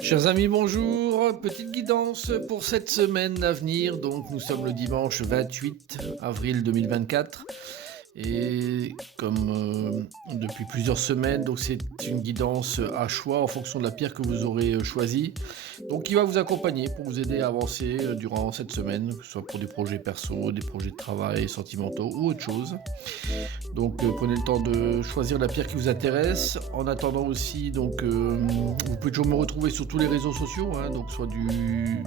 Chers amis, bonjour. Petite guidance pour cette semaine à venir. Donc, nous sommes le dimanche 28 avril 2024. Et comme depuis plusieurs semaines, donc c'est une guidance à choix en fonction de la pierre que vous aurez choisie. Donc, qui va vous accompagner pour vous aider à avancer durant cette semaine, que ce soit pour des projets perso, des projets de travail, sentimentaux ou autre chose. Donc, prenez le temps de choisir la pierre qui vous intéresse. En attendant aussi, donc, vous pouvez toujours me retrouver sur tous les réseaux sociaux, donc soit du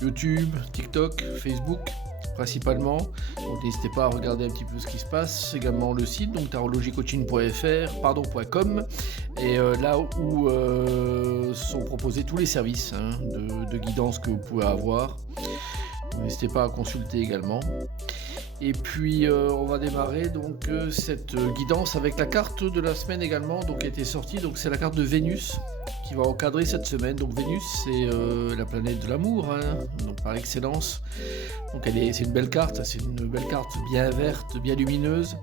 YouTube, TikTok, Facebook principalement. Donc n'hésitez pas à regarder un petit peu ce qui se passe. Également le site, donc tarologycoaching.com, et là où sont proposés tous les services de guidance que vous pouvez avoir. N'hésitez pas à consulter également. Et puis on va démarrer donc cette guidance avec la carte de la semaine également, donc qui a été sortie. Donc c'est la carte de Vénus qui va encadrer cette semaine. Donc Vénus, c'est la planète de l'amour, donc par excellence. Donc c'est une belle carte, bien verte, bien lumineuse,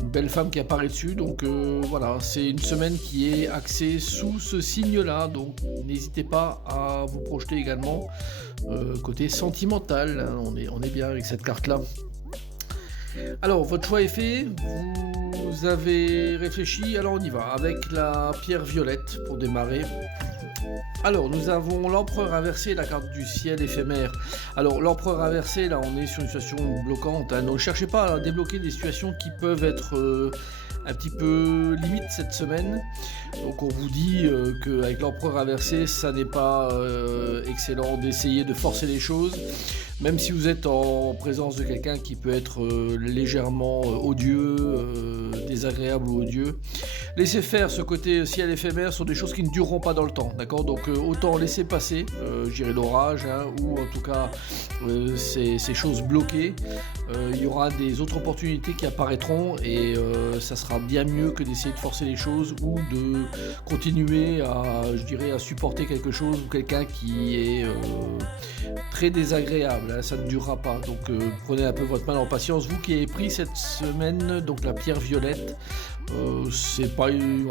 une belle femme qui apparaît dessus. Donc voilà, c'est une semaine qui est axée sous ce signe-là. Donc n'hésitez pas à vous projeter également côté sentimental. On est bien avec cette carte-là. Alors, votre choix est fait, vous avez réfléchi, alors on y va, avec la pierre violette pour démarrer. Alors, nous avons l'empereur inversé, la carte du ciel éphémère. Alors, l'empereur inversé, là, on est sur une situation bloquante. Ne cherchez pas à débloquer des situations qui peuvent être un petit peu limite cette semaine. Donc, on vous dit qu'avec l'empereur inversé, ça n'est pas excellent d'essayer de forcer les choses. Même si vous êtes en présence de quelqu'un qui peut être légèrement odieux, désagréable ou odieux, laissez faire. Ce côté ciel éphémère sont des choses qui ne dureront pas dans le temps, d'accord ? Donc autant laisser passer, j'irai l'orage, ou en tout cas ces choses bloquées. Il y aura des autres opportunités qui apparaîtront et ça sera bien mieux que d'essayer de forcer les choses ou de continuer à supporter quelque chose ou quelqu'un qui est très désagréable. Ça ne durera pas, donc prenez un peu votre mal en patience. Vous qui avez pris cette semaine donc la pierre violette, c'est pas une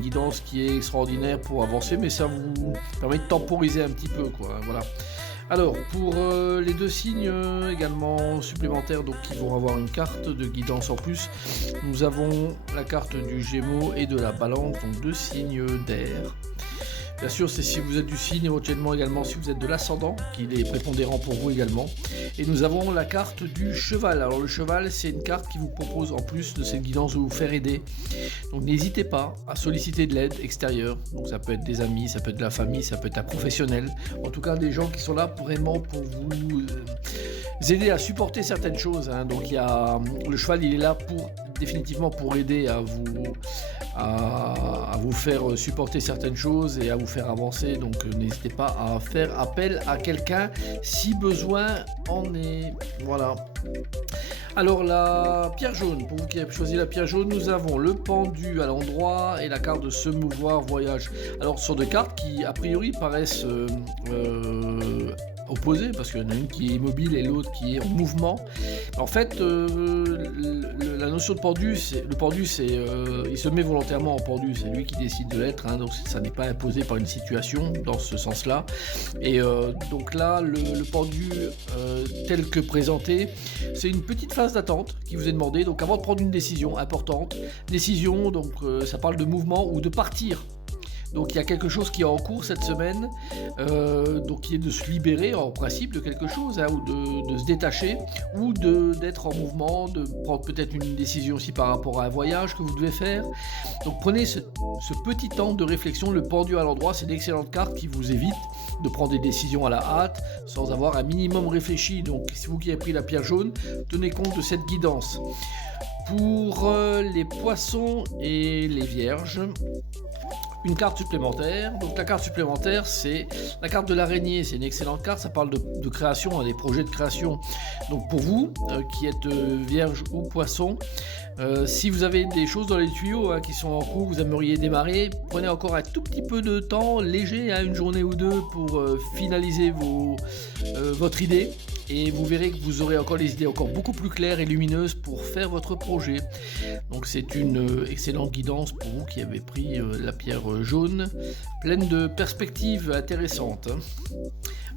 guidance qui est extraordinaire pour avancer, mais ça vous permet de temporiser un petit peu, quoi. Voilà. Alors pour les deux signes également supplémentaires, donc qui vont avoir une carte de guidance en plus, nous avons la carte du Gémeaux et de la Balance, donc deux signes d'air. Bien sûr, c'est si vous êtes du signe, éventuellement également si vous êtes de l'ascendant, qui est prépondérant pour vous également. Et nous avons la carte du cheval. Alors le cheval, c'est une carte qui vous propose en plus de cette guidance de vous faire aider. Donc n'hésitez pas à solliciter de l'aide extérieure. Donc ça peut être des amis, ça peut être de la famille, ça peut être un professionnel. En tout cas, des gens qui sont là vraiment pour vous aider à supporter certaines choses. Donc le cheval, il est là définitivement pour aider à vous faire supporter certaines choses et à vous faire avancer. Donc n'hésitez pas à faire appel à quelqu'un si besoin en est. Voilà. Alors la pierre jaune, pour vous qui avez choisi la pierre jaune, nous avons le pendu à l'endroit et la carte de se mouvoir voyage. Alors ce sont deux cartes qui a priori paraissent opposées, parce qu'il y en a une qui est immobile et l'autre qui est en mouvement. En fait, la notion de pendu, il se met volontairement en pendu, c'est lui qui décide de l'être, donc ça n'est pas imposé par une situation dans ce sens-là. Et donc là, le pendu tel que présenté, c'est une petite phase d'attente qui vous est demandée, donc avant de prendre une décision importante, donc ça parle de mouvement ou de partir. Donc il y a quelque chose qui est en cours cette semaine, donc qui est de se libérer en principe de quelque chose, ou de se détacher, ou d'être en mouvement, de prendre peut-être une décision aussi par rapport à un voyage que vous devez faire. Donc prenez ce petit temps de réflexion. Le pendu à l'endroit, c'est une excellente carte qui vous évite de prendre des décisions à la hâte sans avoir un minimum réfléchi. Donc si vous qui avez pris la pierre jaune, tenez compte de cette guidance. Pour les poissons et les vierges, une carte supplémentaire. Donc la carte supplémentaire, c'est la carte de l'araignée. C'est une excellente carte, ça parle de création, des projets de création. Donc pour vous qui êtes vierge ou poisson, si vous avez des choses dans les tuyaux qui sont en cours, vous aimeriez démarrer, prenez encore un tout petit peu de temps léger, une journée ou deux pour finaliser votre idée. et vous verrez que vous aurez encore les idées encore beaucoup plus claires et lumineuses pour faire votre projet. Donc c'est une excellente guidance pour vous qui avez pris la pierre jaune, pleine de perspectives intéressantes.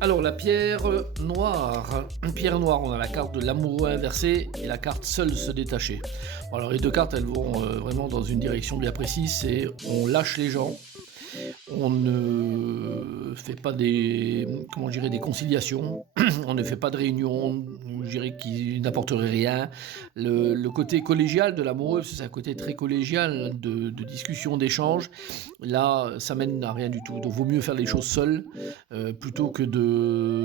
Alors la pierre noire. Pierre noire, on a la carte de l'amoureux inversé et la carte seul se détacher. Alors les deux cartes, elles vont vraiment dans une direction bien précise, c'est on lâche les gens. On ne fait pas des conciliations, on ne fait pas de réunions, je dirais qui n'apporteraient rien. Le côté collégial de l'amoureux, c'est un côté très collégial de discussion, d'échange. Là, ça mène à rien du tout. Donc, vaut mieux faire les choses seuls plutôt que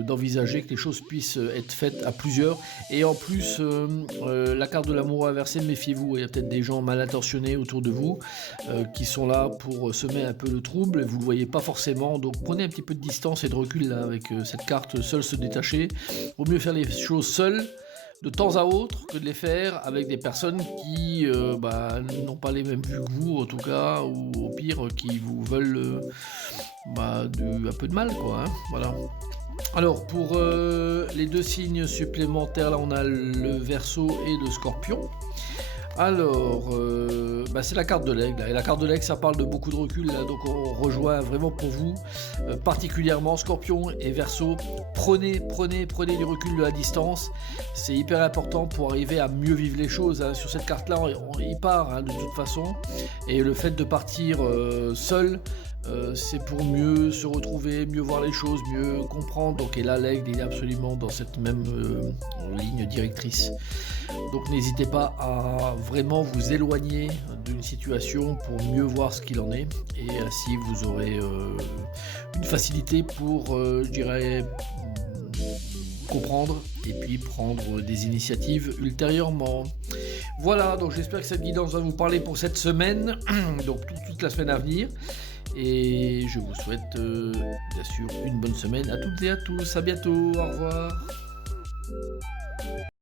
d'envisager que les choses puissent être faites à plusieurs. Et en plus, la carte de l'amoureux inversé, méfiez-vous. Il y a peut-être des gens mal intentionnés autour de vous qui sont là pour semer un peu le trouble. Vous ne le voyez pas forcément, donc prenez un petit peu de distance et de recul là, avec cette carte seul se détacher. Vaut mieux faire les choses seuls de temps à autre que de les faire avec des personnes qui n'ont pas les mêmes vues que vous en tout cas, ou au pire qui vous veulent un peu de mal quoi, hein, voilà. Alors pour les deux signes supplémentaires, là on a le Verseau et le Scorpion. Alors, c'est la carte de l'aigle. Et la carte de l'aigle, ça parle de beaucoup de recul. Là, donc, on rejoint vraiment pour vous, particulièrement Scorpion et Verseau. Prenez du recul de la distance. C'est hyper important pour arriver à mieux vivre les choses. Hein. Sur cette carte-là, il part de toute façon. Et le fait de partir seul, c'est pour mieux se retrouver, mieux voir les choses, mieux comprendre. Donc, et là, l'aigle, il est absolument dans cette même ligne directrice. Donc n'hésitez pas à vraiment vous éloigner d'une situation pour mieux voir ce qu'il en est, et ainsi vous aurez une facilité pour, comprendre et puis prendre des initiatives ultérieurement. Voilà, donc j'espère que cette guidance va vous parler pour cette semaine, donc toute la semaine à venir, et je vous souhaite bien sûr une bonne semaine à toutes et à tous. À bientôt, au revoir.